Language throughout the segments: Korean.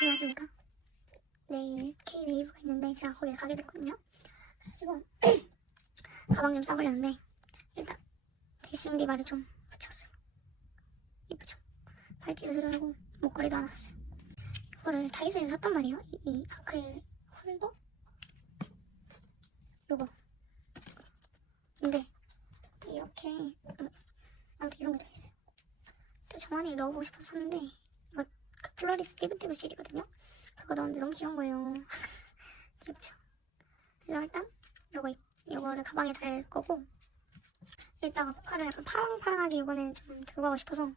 안녕하십니까. 내일 K-웨이브가 있는데 제가 거기를 가게 됐거든요. 그래가지고 가방 좀 싸보려는데 일단 데싱 리바를 좀 붙였어요. 이쁘죠? 팔찌도 들어가고 목걸이도 하나 샀어요. 이거를 다이소에서 샀단 말이에요. 이, 이 아크릴 홀더? 요거. 근데 이렇게 음, 아무튼 이런 게 들어있어요. 또 저만이 넣어보고 싶어서 샀는데 플로리스 띠부띠부 실이거든요. 그거 넣었는데 너무 귀여운 거예요. 귀엽죠? 그래서 일단 요거 있- 요거를 가방에 달 거고 여기다가 포카를 약간 파랑파랑하게 이번에 좀 들고 가고 싶어서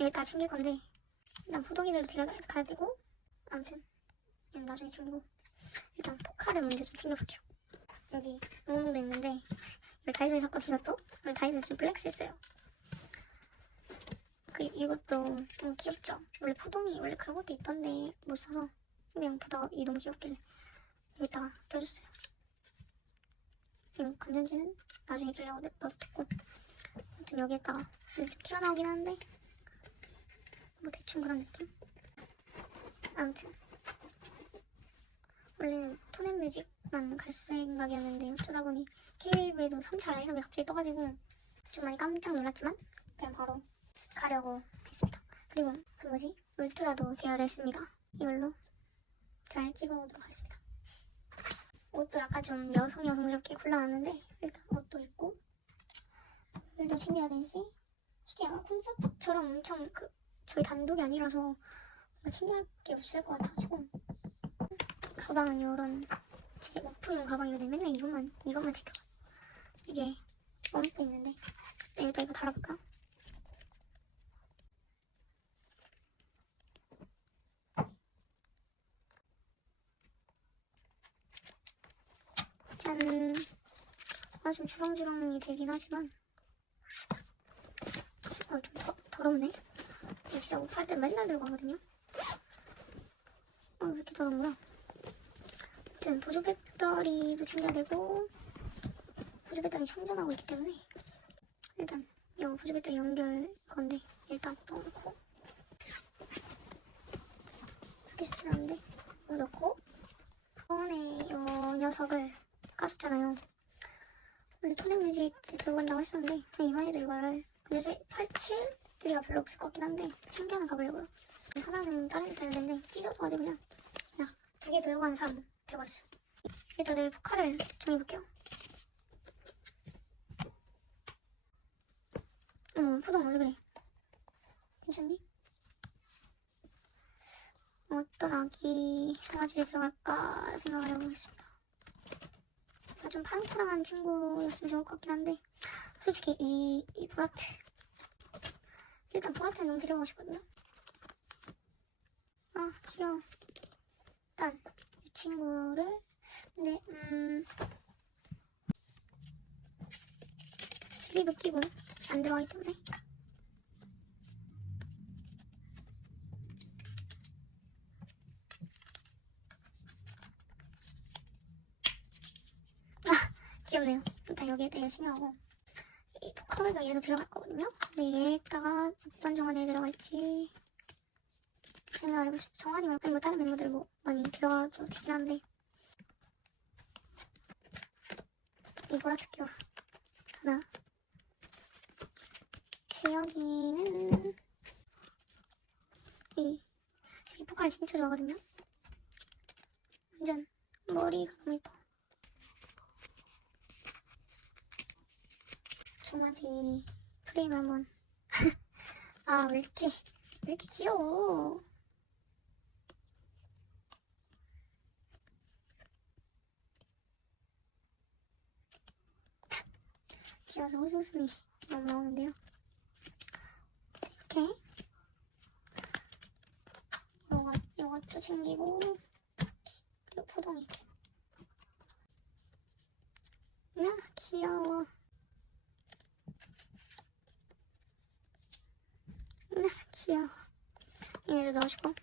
여기다 챙길 건데 일단 포동이들도 데려가야 되고 아무튼 얘는 나중에 챙기고 일단 포카를 먼저 좀 챙겨볼게요. 여기 응원도 있는데 이걸 다이소에 샀거든요 또 오늘 다이소에서 좀 플렉스 했어요. 그 이것도 너무 귀엽죠? 원래 포동이 원래 그런 것도 있던데 못 사서 그냥 보다가 이 너무 귀엽길래 여기다가 껴줬어요. 이거 건전지는 나중에 끼려고 냅둬뒀고 아무튼 여기에다가 좀 튀어나오긴 하는데 뭐 대충 그런 느낌? 아무튼 원래는 톤앤뮤직만 갈 생각이었는데 어쩌다 보니 K-웨이브에도 3차 라인업이 갑자기 떠가지고 좀 많이 깜짝 놀랐지만 그냥 바로 가려고 했습니다. 그리고 그 뭐지? 울트라도 대여를 했습니다. 이걸로 잘 찍어보도록 하겠습니다. 옷도 약간 좀 여성 여성스럽게 골라놨는데 일단 옷도 있고 일도 챙겨야 되지. 솔직히 약간 콘서트처럼 엄청 그 저희 단독이 아니라서 뭔가 챙겨야 할 게 없을 것 같아가지고 가방은 이런 제 오프용 가방이거든요. 맨날 이것만 이것만 챙겨. 이게 뻔뻔 있는데 여기다 이거 달아볼까? 짠. 아, 좀 주렁주렁이 되긴 하지만. 아, 좀 더, 더럽네. 나 진짜 옷 팔 때 맨날 들고 가거든요. 어, 왜 이렇게 더러운 아무튼, 보조 배터리도 챙겨야 되고, 보조 배터리 충전하고 있기 때문에, 일단, 이거 보조 배터리 연결 건데, 일단 넣고, 이렇게 좋진 않은데, 이거 넣고, 폰에 이 녀석을 깠었잖아요. 원래 토네뮤직 때 들고 간다고 했었는데 이번에도 이거를 근데 저희 펼칠 일이가 별로 없을 것 같긴 한데 챙겨는 가보려고요. 하나는 다른 데 되는데 찢어져가지고 그냥 그냥 두 개 들고 가는 사람 돼버렸어요. 일단 내일 포카를 정해볼게요. 어머 포동 왜 그래? 괜찮니? 어떤 아기 강아지를 들어갈까 생각을 해보겠습니다. 아, 좀 파랑파랑한 친구였으면 좋을 것 같긴 한데 솔직히 이, 이 보라트. 일단 보라트는 너무 데려가고 싶거든요. 아 귀여워. 일단 이 친구를 근데 음 슬리브 끼고 안 들어가기 때문에 귀엽네요. 일단 여기에다 얘 챙겨가고 이 포카물도 얘도 들어갈 거거든요. 근데 얘에다가 어떤 정한이를 들어갈지 생각을 해보시죠. 정한이 말고 아니 뭐 다른 멤버들 뭐 많이 들어가도 되긴 한데 이 보라트키가 하나 재혁이는 이 저희 포카를 진짜 좋아하거든요. 완전 머리가 너무 예뻐. 종아지 프레임 한번. 아 왜 이렇게 왜 이렇게 귀여워? 귀여워서 웃음이 너무 나오는데요? 자, 이렇게. 요거 요것도 챙기고 그리고 포동이 아 귀여워 아, 귀여워. 얘도 넣어주고.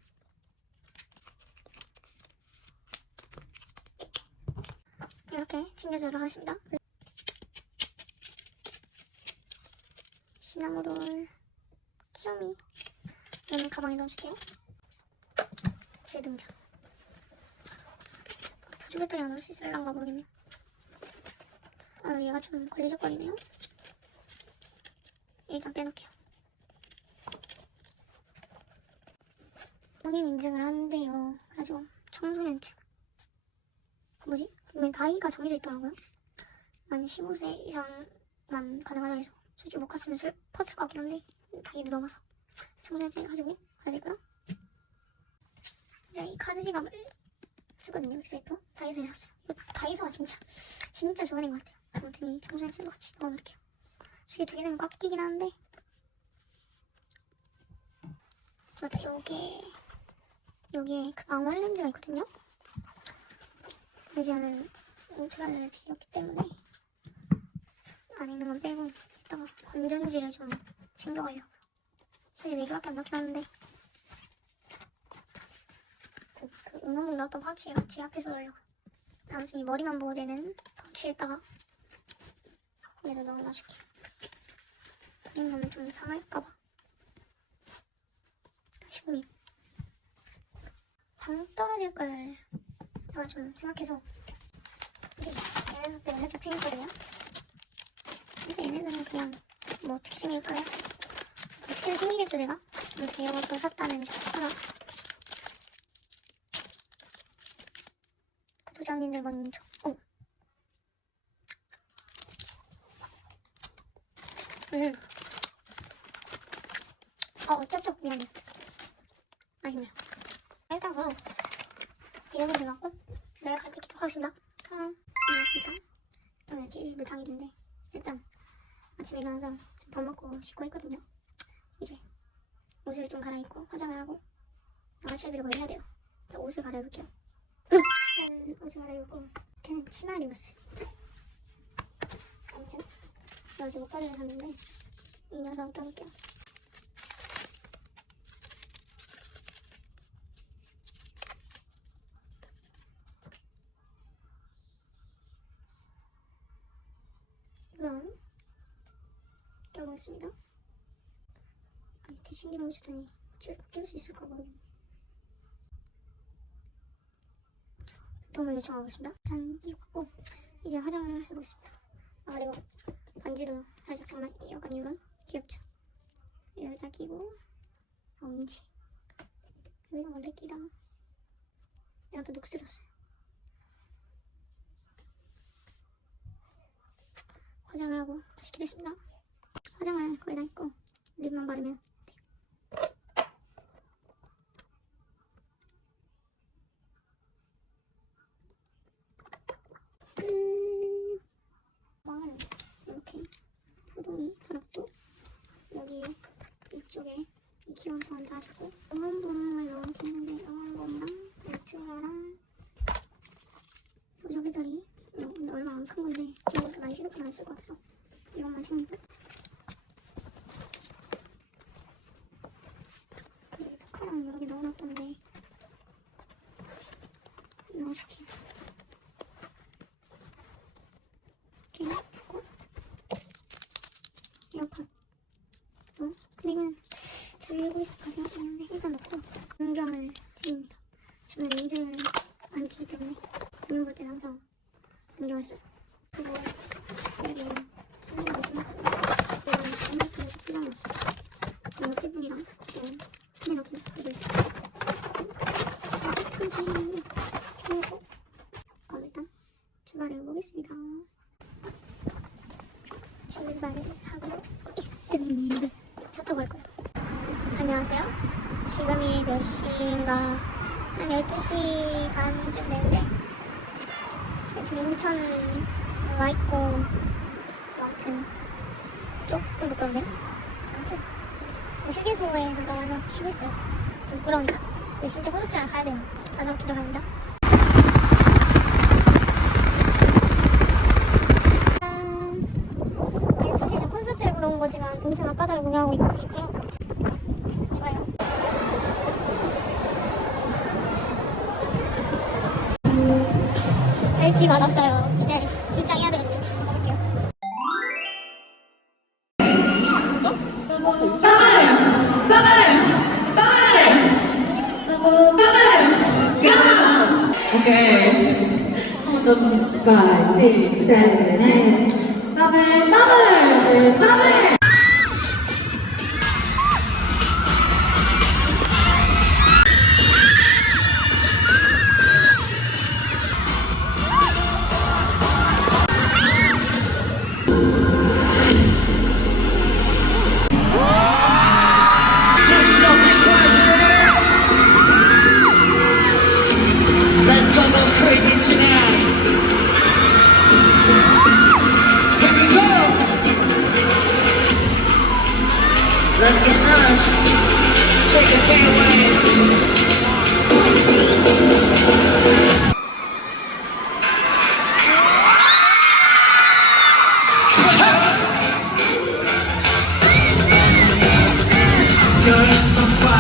이렇게 챙겨주도록 하겠습니다. 시나모롤, 키오미. 얘는 가방에 넣어줄게요. 재등장. 보조 배터리가 넣을 수 있을란가 모르겠네요. 아, 얘가 좀 걸리적거리네요. 일단 빼놓게요. 본인 인증을 하는데요. 그래가지고 청소년 층. 뭐지? 왜 나이가 정해져 있더라고요. 만 15세 이상만 가능하다 해서 솔직히 못 갔으면 슬펐을 것 같긴 한데 당연히 넘어서 청소년층 가지고 가야 되고요. 이제 이 카드 지갑을 쓰거든요. 엑세이프 다이소에 샀어요. 이거 다이소가 진짜 진짜 좋은 것 같아요. 아무튼 이 청소년층도 같이 넣어놓을게요. 솔직히 두 개 되면 꽉 끼긴 하는데 맞다 요게 여기에 그 망원 렌즈가 있거든요. 요즘은 울트라를 빌렸기 때문에 안에 있는 건 빼고 이따가 건전지를 좀 챙겨가려고요. 사실 4개밖에 안 남긴 하는데 그, 그 응원봉 나왔던 파우치에 같이 앞에서 넣으려고요. 아무튼 이 머리만 보호되는 파우치에다가 얘도 넣어놔줄게요. 그림 가면 좀 상할까봐. 다시 보니 당 떨어질 걸 제가 좀 생각해서 이제 얘네들도 살짝 챙겼거든요. 그래서 얘네들은 그냥 뭐 어떻게 챙길까요? 어떻게 챙기겠죠 제가? 아무튼 이것도 샀다는 점 하나 부장님들 먼저 어. 음. 어, 쩝쩝 미안해. 아니네 요. 일단 그럼 이런 거 해갖고 내일 갈때 하겠습니다. 아, 안녕하십니까. 저는 이렇게 일을 당일인데 일단 아침에 일어나서 밥 먹고 씻고 했거든요. 이제 옷을 좀 갈아입고 화장을 하고 아가씨 빌고 해야 돼요. 그래서 옷을 갈아입을게요. 짠, 옷을 갈아입고 걔는 치마를 입었어요. 아무튼 나 어제 목걸이를 샀는데 이 녀석을 껴볼게요. 그럼 껴보겠습니다. 아니 대신기를 해주더니 낄수 있을까 모르겠네. 도움을 요청하겠습니다. 단 끼고 이제 화장을 해보겠습니다. 아 그리고 반지도 살짝 장난 약간 이런 귀엽죠? 여기다 끼고 엄지 여기다 원래 끼다가 이것도 녹슬었어요. 화장을 하고 다시 기겠습니다. 화장을 거의 다 했고 립만 바르면 돼요. 끝. 망은 이렇게 호동이 살았고 여기에 이쪽에 이 기원판 다 주고 응원봉을 넣어놓겠는데 응원봉이랑 울트라랑 보조배터리 어, 근데 얼마 안 큰 건데 이거 많이 휴대폰 안 쓸 것 같아서 이것만 챙기고 그 포카랑 여러 개 넣어놨던데 넣어줄게요 이렇게 넣고 에어팟 또 그리고 들고 있을까 생각했는데 일단 넣고 공경을 드립니다. 저는 렌즈를 안 끼기 때문에 공연 볼때 항상 안경을 써요. 그리고 여기 신기하게 좀 이런 장난감을 포장해놨어요. 이거 폐분이랑 또 해놓기 그리고 큰 책임인데 키우고 그럼 일단 출발해 보겠습니다. 출발을 하고 있습니다. 차 타고 갈 거예요. 안녕하세요. 지금이 몇 시인가 한 12시 반쯤 되는데 지금 인천 와 있고 아무튼 조금 부끄럽네요. 아무튼 지금 휴게소에 잠깐 와서 쉬고 있어요. 좀 부끄러우니까. 근데 진짜 콘서트장 가야 돼요. 가서 기도합니다. 아니 사실 저 콘서트를 온 거지만 인천 앞바다를 구경하고 있- 있고 발치 받았어요. 이제 coração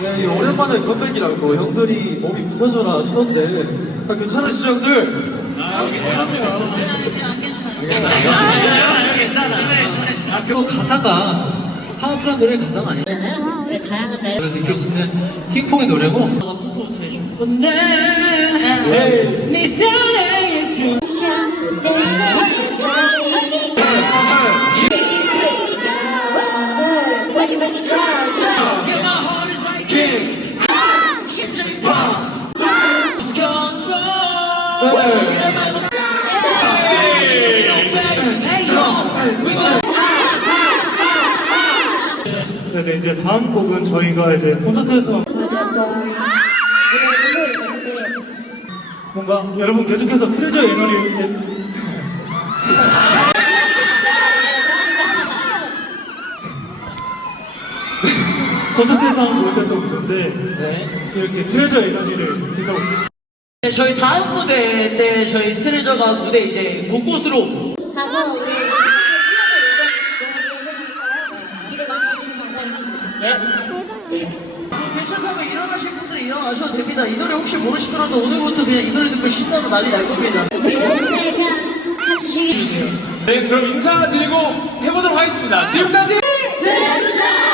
네, 이 오랜만에 컴백이라고 형들이 몸이 부서져라 하시던데 다 괜찮으시죠 형들? 아, 그 가사가 파워풀한 노래 가사가 아니에요. 왜 다양한 날 노래 느낄 수 있는 킹콩의 노래고. 해줘. 네, 네 사랑의. Lose control. 네, 네, 이제 다음 곡은 저희가 이제 콘서트에서 뭔가 여러분 계속해서 트레저 에너리 콘서트에서 한번 볼 때도 그런데 이렇게 트레저 에너지를 계속 네, 저희 다음 무대 때 저희 트레저가 무대 이제 곳곳으로 가서 우리 기대 많이 해주시면 감사하겠습니다. 네. 뭐 괜찮다면 일어나실 분들 일어나셔도 됩니다. 이 노래 혹시 모르시더라도 오늘부터 그냥 이 노래 듣고 신나서 난리 날 겁니다. 네, 그냥 같이 즐기 네, 그럼 인사드리고 해보도록 하겠습니다. 지금까지 드레스다!